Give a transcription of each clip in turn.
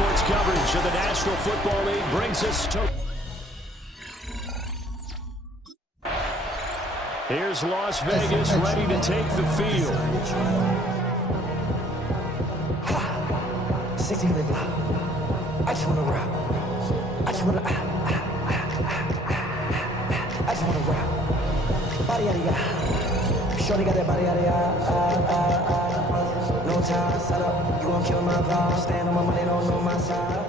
Sports coverage of the National Football League brings us to... Here's Las Vegas ready to take the field. I just want to rock. I just want to I just want to rock. Body yada yada. Shorty got that body yada yada. No time, set up. You gon' kill my vibe. Stand on my money, don't know my side.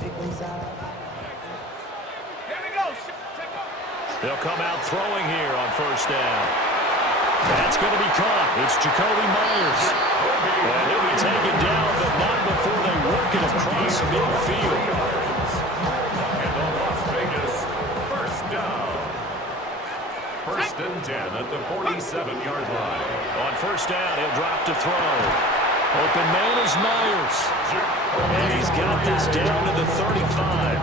Pick them side. They'll come out throwing here on first down. That's going to be caught. It's Jakobi Meyers. And he'll be taken down, but not before they work it across midfield. And the Las Vegas first down. First and 10 at the 47-yard line. On first down, he'll drop to throw. Open man is Meyers. And he's got this down to the 35.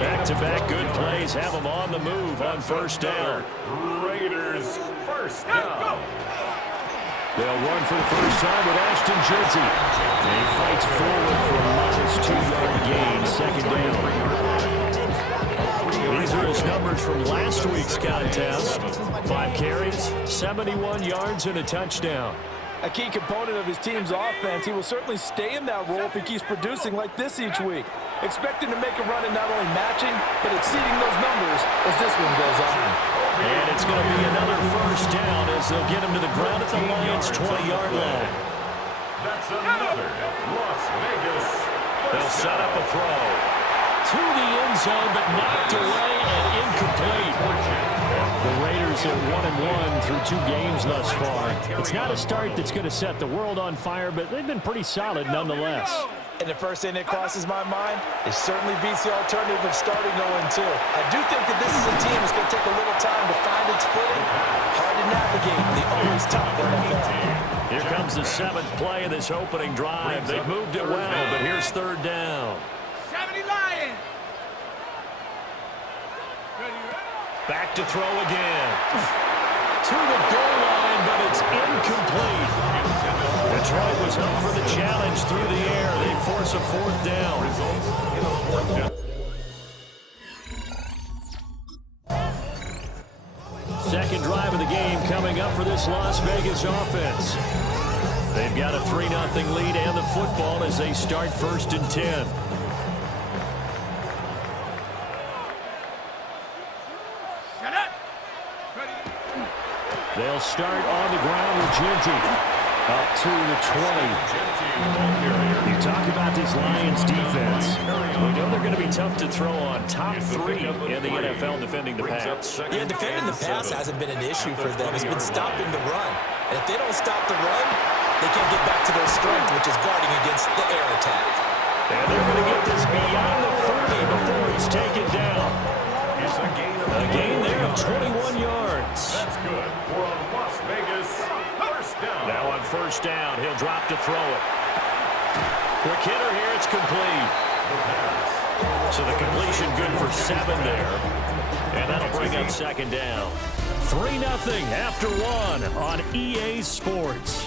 Back-to-back good plays have him on the move on first down. Raiders first down. They'll run for the first time with Ashton Jersey. And he fights forward for a modest 2-yard gain, second down. These are his numbers from last week's contest. 5 carries, 71 yards, and a touchdown. A key component of his team's offense. He will certainly stay in that role if he keeps producing like this each week. Expect him to make a run and not only matching, but exceeding those numbers as this one goes on. And it's going to be another first down as they'll get him to the ground at the Lions' 20-yard line. That's another Las Vegas. They'll set up a throw to the end zone, but knocked away and incomplete. The Raiders are 1-1 through 2 games thus far. It's not a start that's going to set the world on fire, but they've been pretty solid nonetheless. And the first thing that crosses my mind, it certainly beats the alternative of starting 0-2. I do think that this is a team that's going to take a little time to find its footing. Hard to navigate in the always tough NFL. Here comes the 7th play of this opening drive. They've moved it well, but here's third down. 70 Lions. Back to throw again. To the goal line, but it's incomplete. Detroit was up for the challenge through the air. They force a fourth down. Second drive of the game coming up for this Las Vegas offense. They've got a 3-0 lead and the football as they start first and 10. They'll start on the ground with Jeanty. Up to the 20. You talk about this Lions defense. We know they're going to be tough to throw on. Top 3 in the NFL defending the pass. Yeah, defending the pass hasn't been an issue for them. It's been stopping the run. And if they don't stop the run, they can't get back to their strength, which is guarding against the air attack. And they're going to get this beyond the 30 before he's taken down. It's a gain there of 21 yards. That's good for a Las Vegas first down. Now on first down, he'll drop to throw it. Quick hitter here, it's complete. So the completion good for 7 there. And that'll bring up second down. 3-0 after 1 on EA Sports.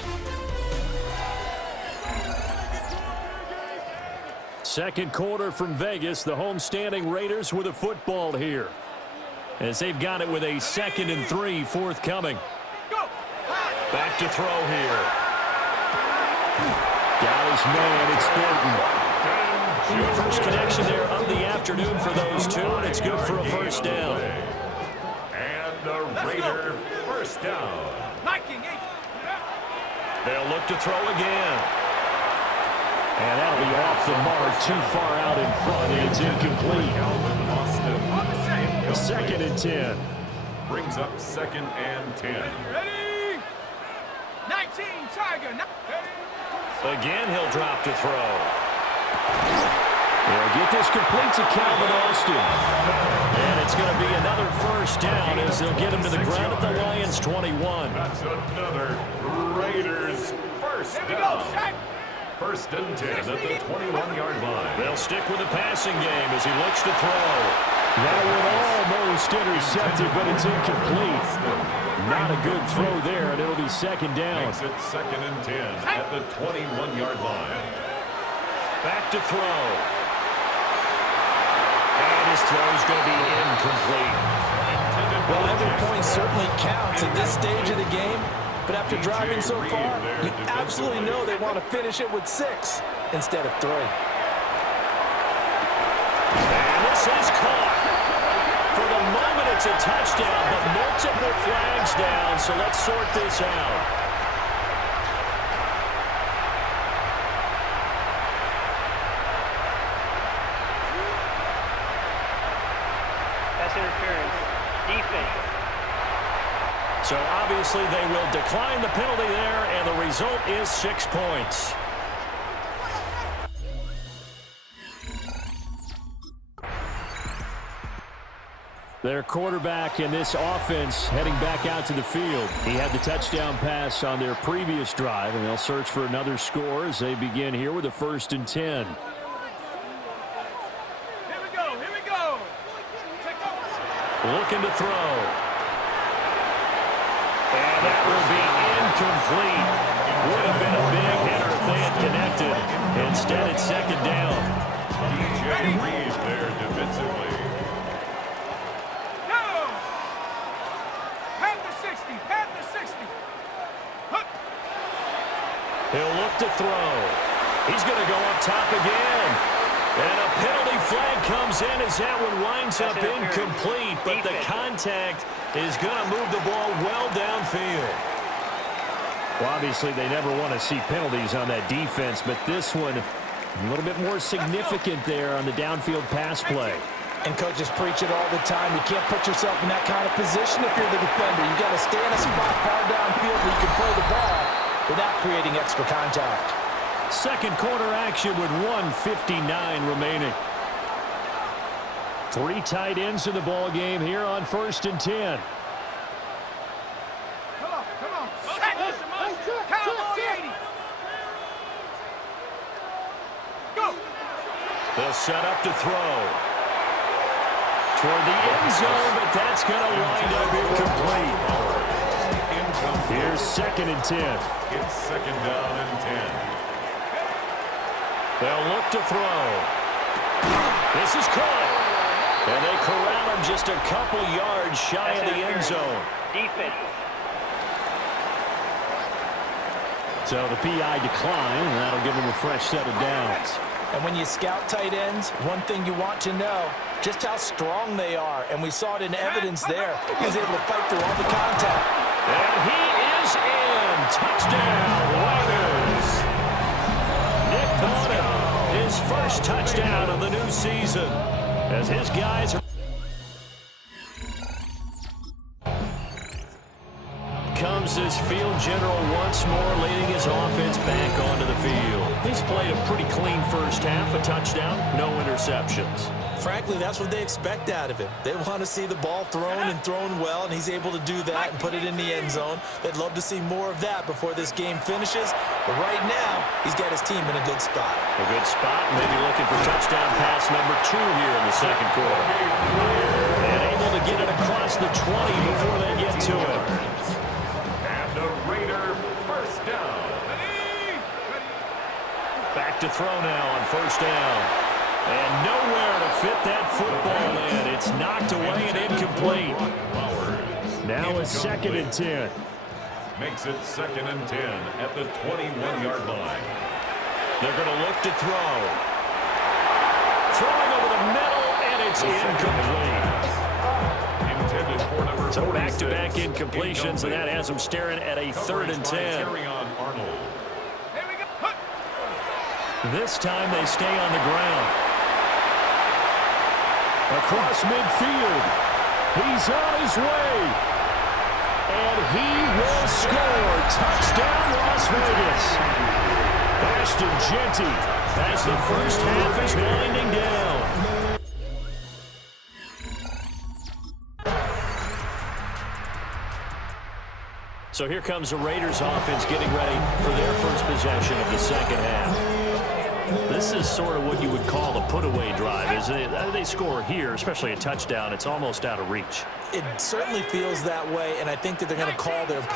Second quarter from Vegas, the homestanding Raiders with a football here. As they've got it with a 2nd and 3 forthcoming. Back to throw here. Got his man, it's Thornton. First connection there of the afternoon for those two, and it's good for a first down. And the Raider first down. They'll look to throw again. And that'll be off the mark, too far out in front, and it's incomplete. 2nd and 10. Brings up 2nd and 10. Ready? 19, Tiger. Again, he'll drop to throw. They'll get this complete to Calvin Austin. And it's going to be another first down as they'll get him to the ground at the Lions' 21. That's another Raiders first down. First and 10 at the 21-yard line. They'll stick with the passing game as he looks to throw. That one almost intercepted, but it's incomplete. Not a good throw there, and it'll be second down. Makes it 2nd and 10 at the 21-yard line. Back to throw. And his throw is going to be incomplete. Well, every point certainly counts at this stage of the game, but after driving so far, you absolutely know they want to finish it with 6 instead of 3. And this is caught. For the moment, it's a touchdown, but multiple flags down, so let's sort this out. Pass interference. Defense. So obviously they will decline the penalty there, and the result is 6 points. Their quarterback in this offense heading back out to the field. He had the touchdown pass on their previous drive, and they'll search for another score as they begin here with a 1st and 10. Here we go. Here we go. Take over. Looking to throw. And that will be incomplete. Would have been a big hitter if they had connected. Instead, it's 2nd down. DJ Reed there defensively. Go. Half the 60. Half the 60. Hook. He'll look to throw. He's going to go up top again. And a penalty flag comes in as that one winds up incomplete, but the contact is going to move the ball well downfield. Well, obviously, they never want to see penalties on that defense, but this one a little bit more significant there on the downfield pass play. And coaches preach it all the time. You can't put yourself in that kind of position if you're the defender. You got to stay in a spot far downfield where you can play the ball without creating extra contact. Second quarter action with 1:59 remaining. 3 tight ends in the ball game here on 1st and 10. Come on. Come on. Cowboy 80. Go. They'll set up to throw. Toward the end zone, but that's going to wind up incomplete. Here's 2nd and 10. It's 2nd down and 10. They'll look to throw. This is caught. And they corral him just a couple yards shy of the end zone. Defense. So the PI decline, and that'll give him a fresh set of downs. And when you scout tight ends, one thing you want to know, just how strong they are. And we saw it in evidence there. He was able to fight through all the contact. And he is in. Touchdown, Raiders. Nick Bono, his first touchdown of the new season. As his guys are... Comes this field general once more, leading his offense back onto the field. He's played a pretty clean first half, a touchdown, no interceptions. Frankly, that's what they expect out of him. They want to see the ball thrown and thrown well, and he's able to do that and put it in the end zone. They'd love to see more of that before this game finishes. But right now, he's got his team in a good spot. A good spot, maybe looking for touchdown pass number 2 here in the second quarter. And able to get it across the 20 before they get to it. And a Raider first down. Back to throw now on 1st down. And nowhere to fit that football in. It's knocked away and incomplete. Now it's 2nd and 10. Makes it 2nd and 10 at the 21-yard line. They're going to look to throw. Throwing over the middle, and it's incomplete. Intended for number So 46. back-to-back incompletions, and that has them staring at a 3rd and 10. Arnold. Here we go. Hook. This time they stay on the ground. Across midfield. He's on his way. And he will score. Touchdown, Las Vegas. Ashton Jeanty as the first half is winding down. So here comes the Raiders offense getting ready for their first possession of the second half. This is sort of what you would call a put-away drive, isn't it? They score here, especially a touchdown. It's almost out of reach. It certainly feels that way, and I think that they're going to call their play.